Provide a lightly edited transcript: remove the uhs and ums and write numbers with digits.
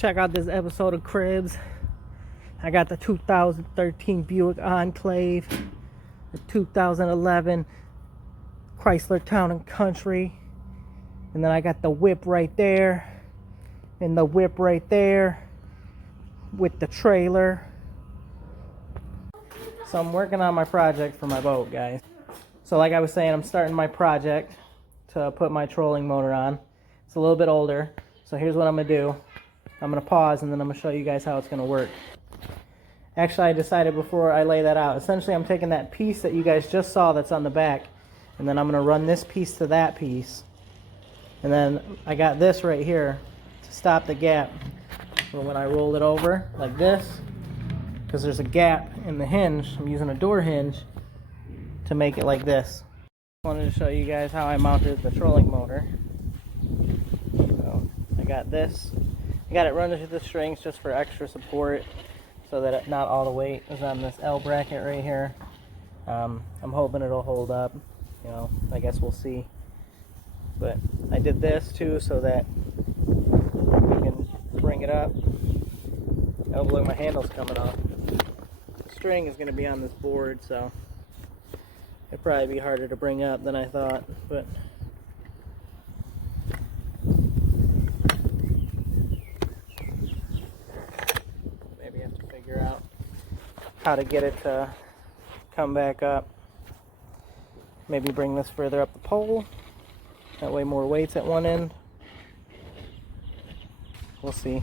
Check out this episode of Cribs. I got the 2013 Buick Enclave, the 2011 Chrysler Town and Country, and then I got the whip right there, and the whip right there with the trailer. So I'm working on my project for my boat, guys. So like I was saying, I'm starting my project to put my trolling motor on. It's a little bit older, so here's what I'm gonna do. I'm gonna pause and then I'm gonna show you guys how it's gonna work. Actually, I decided before I lay that out, essentially I'm taking that piece that you guys just saw that's on the back, and then I'm gonna run this piece to that piece, and then I got this right here to stop the gap. So when I roll it over like this, because there's a gap in the hinge, I'm using a door hinge to make it like this. I wanted to show you guys how I mounted the trolling motor. So I got this. I got it run into the strings just for extra support, so that not all the weight is on this L bracket right here. I'm hoping it'll hold up. You know, I guess we'll see. But I did this too so that we can bring it up. Oh look, my handle's coming off. The string is going to be on this board, so it'd probably be harder to bring up than I thought. But maybe I have to figure out how to get it to come back up. Maybe bring this further up the pole. That way more weight's at one end. We'll see.